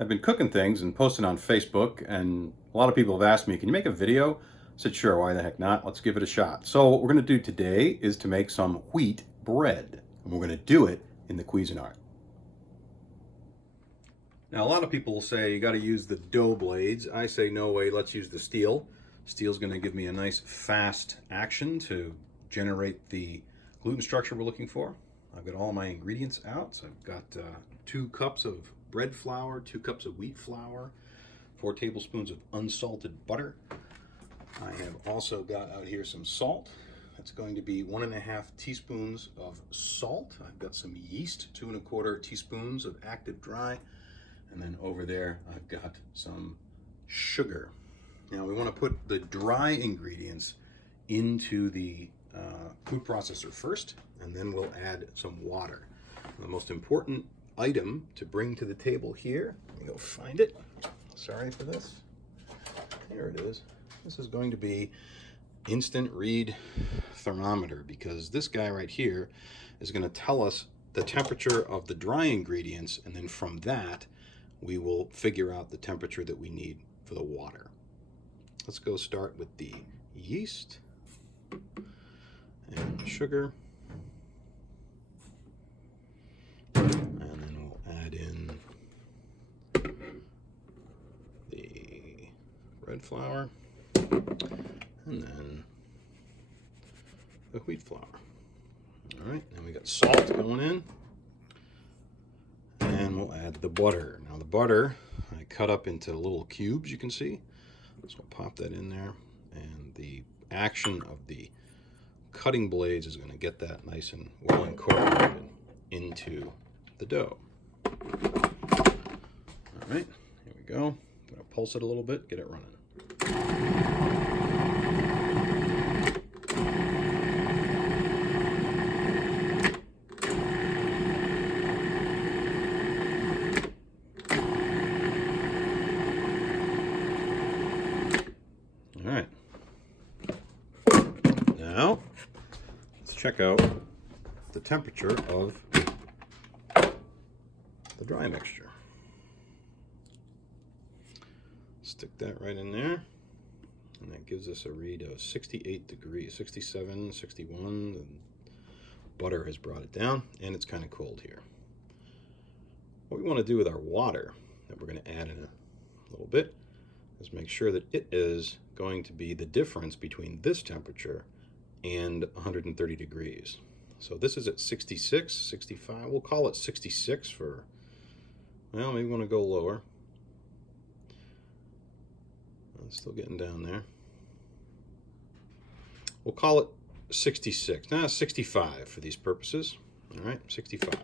I've been cooking things and posting on Facebook, and a lot of people have asked me, can you make a video? I said, sure, why the heck not? Let's give it a shot. So what we're gonna do today is to make some wheat bread, and we're gonna do it in the Cuisinart. Now, a lot of people say you gotta use the dough blades. I say, no way, let's use the steel. Steel's gonna give me a nice fast action to generate the gluten structure we're looking for. I've got all my ingredients out. So I've got 2 cups of bread flour, 2 cups of wheat flour, 4 tablespoons of unsalted butter. I have also got out here some salt. That's going to be 1.5 teaspoons of salt. I've got some yeast, 2 1/4 teaspoons of active dry. And then over there, I've got some sugar. Now we want to put the dry ingredients into the food processor first, and then we'll add some water. The most important item to bring to the table here, let me go find it. Sorry for this. Here it is. This is going to be instant read thermometer, because this guy right here is going to tell us the temperature of the dry ingredients, and then from that we will figure out the temperature that we need for the water. Let's go start with the yeast and sugar. And then we'll add in the bread flour and then the wheat flour. All right, now we got salt going in. And we'll add the butter. Now the butter I cut up into little cubes, you can see. So we'll pop that in there, and the action of the cutting blades is going to get that nice and well incorporated into the dough. All right, here we go. I'm going to pulse it a little bit, get it running. All right, now let's check out the temperature of the dry mixture. Stick that right in there, and that gives us a read of 68 degrees, 67, 61. And butter has brought it down, and it's kind of cold here. What we want to do with our water that we're going to add in a little bit is make sure that it is going to be the difference between this temperature and 130 degrees. So this is at 66, 65. We'll call it 66 for, well, maybe we want to go lower. It's still getting down there. We'll call it 66. Now 65 for these purposes. All right, 65.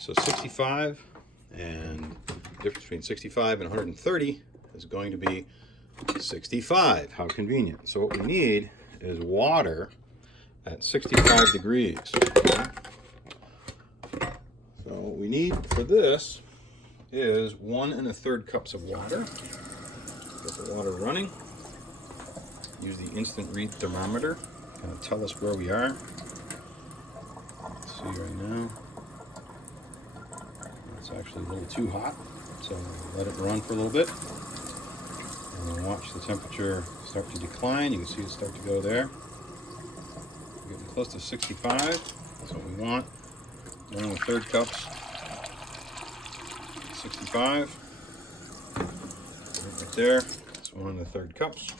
So 65, and the difference between 65 and 130 is going to be 65. How convenient. So what we need is water at 65 degrees. So what we need for this is 1 1/3 cups of water. Get the water running. Use the instant read thermometer. Kind of tell us where we are. Let's see right now. It's actually a little too hot, so let it run for a little bit. And then watch the temperature start to decline. You can see it start to go there. We're getting close to 65. That's what we want. 1 1/3 cups. 65. Right there. That's 1 1/3 cups.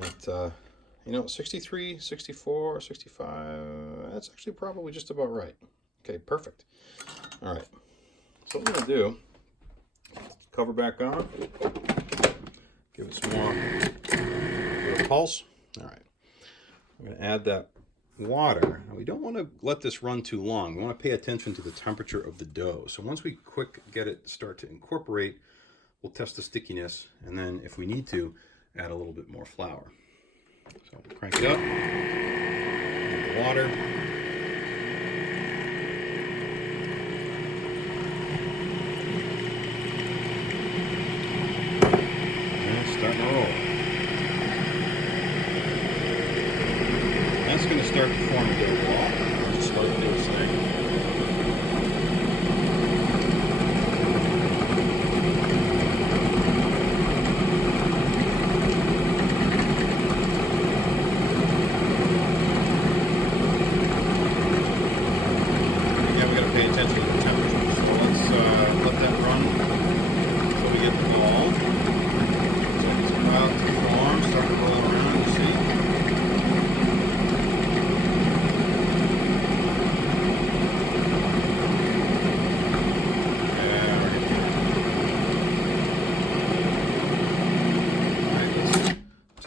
At, 63, 64, 65. That's actually probably just about right. Okay, perfect. All right. So what I'm going to do, cover back on, give it some more little pulse. All right. I'm going to add that water. Now, we don't want to let this run too long. We want to pay attention to the temperature of the dough. So once we get it start to incorporate, we'll test the stickiness, and then if we need to, add a little bit more flour. So we'll crank it up, add the water. Starting to roll. That's going to start to form a dough ball. Just like they were saying.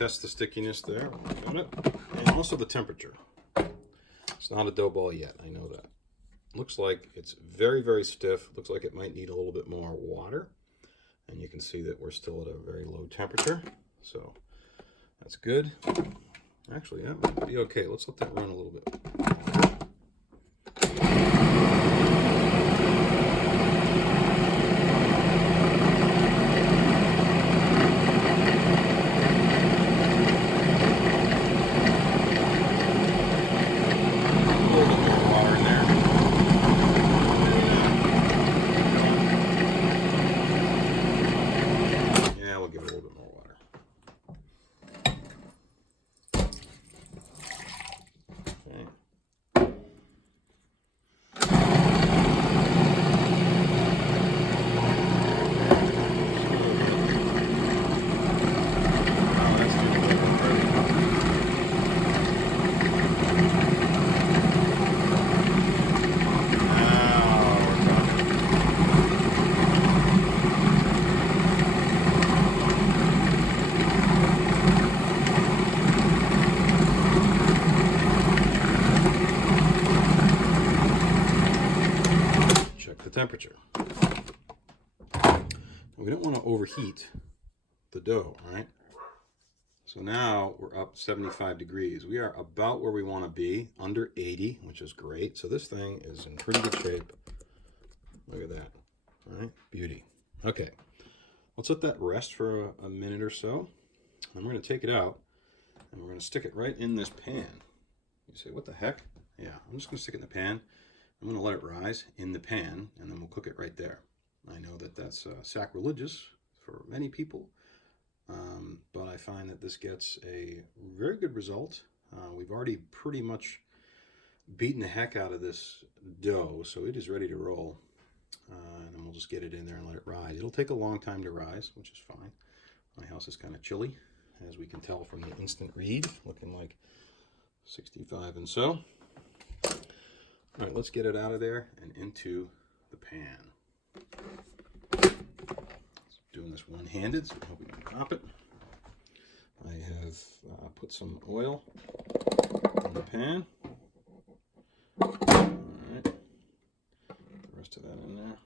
test the stickiness there. Got it. And also the temperature. It's not a dough ball yet, I know that. Looks like it's very, very stiff. Looks like it might need a little bit more water. And you can see that we're still at a very low temperature. So that's good. Actually, that might be okay. Let's let that run a little bit. Temperature. We don't want to overheat the dough, right? So now we're up 75 degrees. We are about where we want to be, under 80, which is great. So this thing is in pretty good shape. Look at that. All right, beauty. Okay, let's let that rest for a minute or so. And we're going to take it out and we're going to stick it right in this pan. You say, what the heck? Yeah, I'm just going to stick it in the pan. I'm going to let it rise in the pan, and then we'll cook it right there. I know that that's sacrilegious for many people, but I find that this gets a very good result. We've already pretty much beaten the heck out of this dough, so it is ready to roll. And then we'll just get it in there and let it rise. It'll take a long time to rise, which is fine. My house is kind of chilly, as we can tell from the instant read, looking like 65 and so. All right, let's get it out of there and into the pan. Doing this one-handed, so I hope we don't drop it. I have put some oil in the pan. All right, the rest of that in there.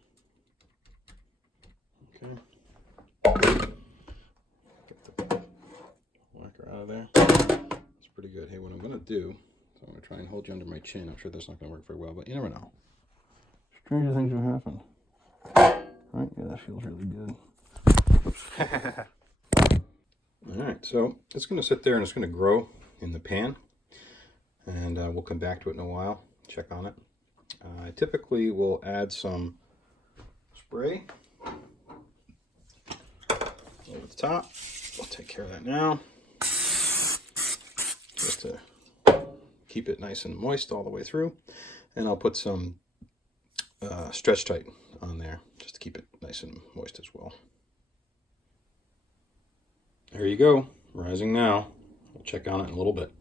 Okay. Get the whacker out of there. It's pretty good. Hey, what I'm going to do, so I'm going to try and hold you under my chin. I'm sure that's not going to work very well, but you never know. Stranger things have happened. Right? Yeah, that feels really good. All right, so it's going to sit there and it's going to grow in the pan. And we'll come back to it in a while, check on it. I typically will add some spray over the top. I'll take care of that now. Just to keep it nice and moist all the way through. And I'll put some Stretch Tight on there just to keep it nice and moist as well. There you go, rising now. We'll check on it in a little bit.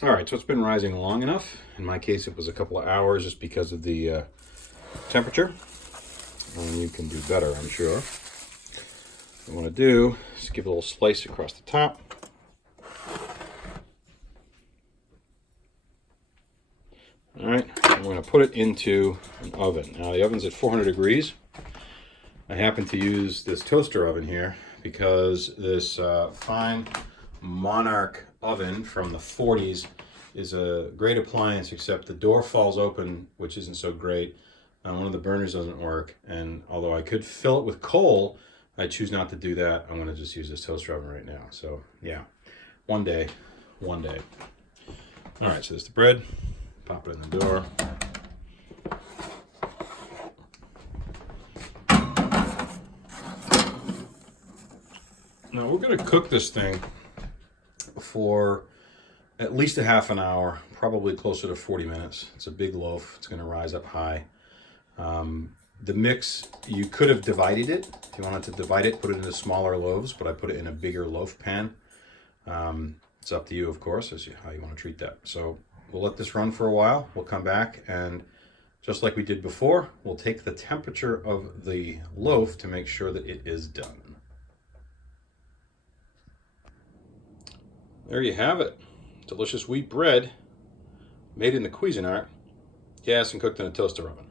All right, so it's been rising long enough. In my case, it was a couple of hours just because of the temperature. And you can do better, I'm sure. What I want to do is give a little slice across the top. All right, I'm going to put it into an oven. Now the oven's at 400 degrees. I happen to use this toaster oven here because this fine Monarch oven from the 40s is a great appliance, except the door falls open, which isn't so great. One of the burners doesn't work, and although I could fill it with coal, I choose not to do that. I'm going to just use this toaster oven right now. So yeah, one day. All right, so there's the bread. Pop it in the door. Now we're going to cook this thing for at least a half an hour, probably closer to 40 minutes. It's a big loaf. It's going to rise up high. The mix, you could have divided it. If you wanted to divide it, put it into smaller loaves, but I put it in a bigger loaf pan. It's up to you, of course, as how you want to treat that. So we'll let this run for a while. We'll come back, and just like we did before, we'll take the temperature of the loaf to make sure that it is done. There you have it. Delicious wheat bread made in the Cuisinart, gas and cooked in a toaster oven.